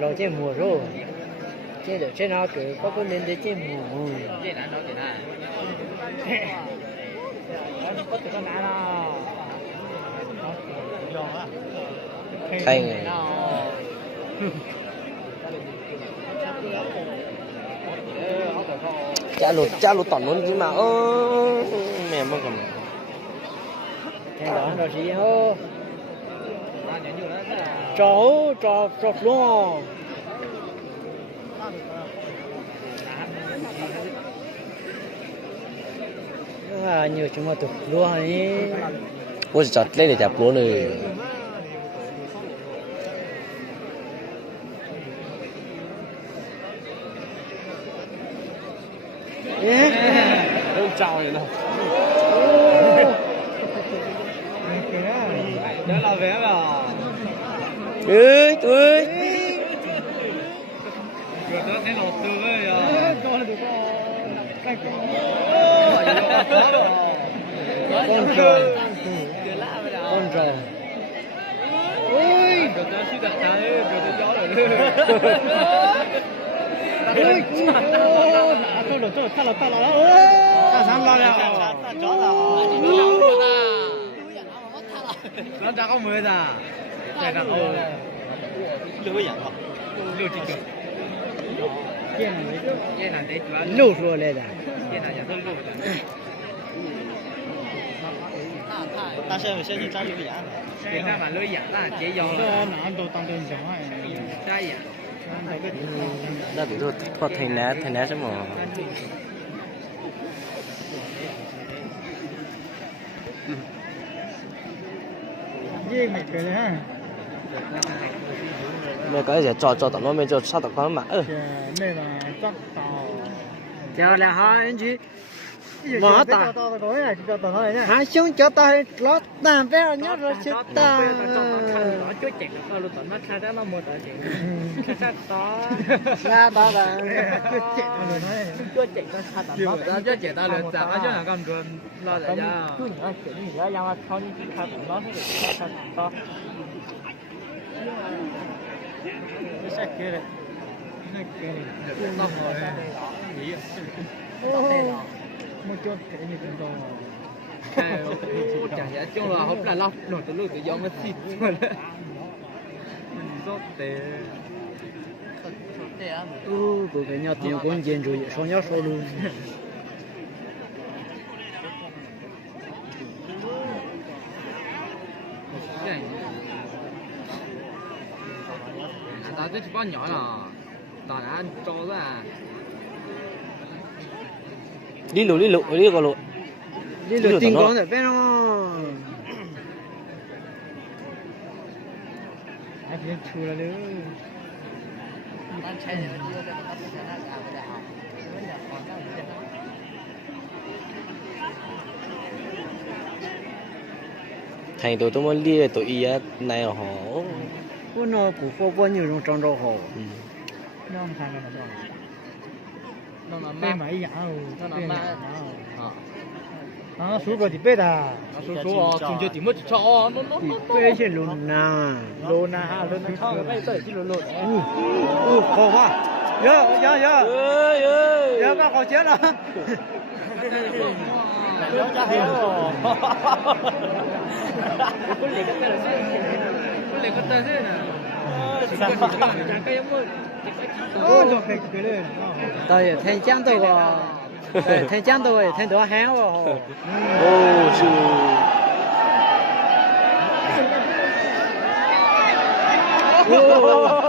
老见母肉，这张嘴包括人的见母。这难找点难。我这个难了。开ไงcha lụt tỏn luôn chứ mà mẹ mất cầm cái đó là gì hả trò luôn nhiều chúng mà tụt luôn ấy ôi chặt lấy để chặt luôn rồi Đâu chào vậy nào. Đó là vé à. ơi ơi Rồi đó thấy lột từ ấy à. con trời con trời ôi Rồi đó suy đặt tay, rồi đó gió rồi. ôi tôi lột tôi ta là ta sáng lo rồi chó Nó đã có 10 ra. Đây là lưu cái dạng không? Lưu chỉ kiểu. Cái này đấy chủ lưu出来的 cái này都lưu的。但是有些人家有养，给他把留养了，结腰这了，哪都当真想哎，加养。đã bị thôi thay ná chứ mà gì mày cười ha, mẹ cái gì cho tao nó mẹ cho sao tao con mà mày là chắc tao, chờ là hai anh chị mở tao tao có này cho tao nói nhá, hai xuống cho tao lót tàn bé nhớ rồi chết ta Nó chúa chỉnh nó luôn tận mắt khai ra nó một ở chỉnh. Khai ra đó. ra đó là cứ chết tao rồi nói, Chúa chỉnh nó khai tận mắt. Nó chúa chỉnh tao luôn chả chứ là cầm luôn lo lại ra. cứ nhớ chuyện gì đó, nhưng mà sau đi khai tao nó thì khai tao, cái sách kia này, cái kia này, Nó rồi. Nghĩ một chút cái gì cũng đâu. Chả nhẽ chung là hôm là lóc nổi từ lúc từ gió nó xịt rồi đấy. Rốt tệ. của cái nhà tiền con kiến rồi số nhau số luôn Tao chỉ bao nhỏ là tao đã cho ra. đi lụ có lụ đi được tiền con rồi bé nó Ai biết chua là nữa. thành tôi muốn đi tôi ý này họ của nó của phố bao nhiêu trong trong hồ Nó không thành là đâu. Nó là Bê ma. máy giả rồi. Nó là ma. Nó xuống rồi thì bê à. Nó số chung chưa chỉ mất cho nó. bê trên luôn nà Lô na lô na cho bê tới chỉ lô. khó quá nhớ nhớ các khó chết rồi Nó ra héo rồi. Con lệ con tơ thế nè. Chẳng cái giống Rồi cái lên. tôi thành trang tôi vào thành trang tôi thành đó héo rồi ô chứ oh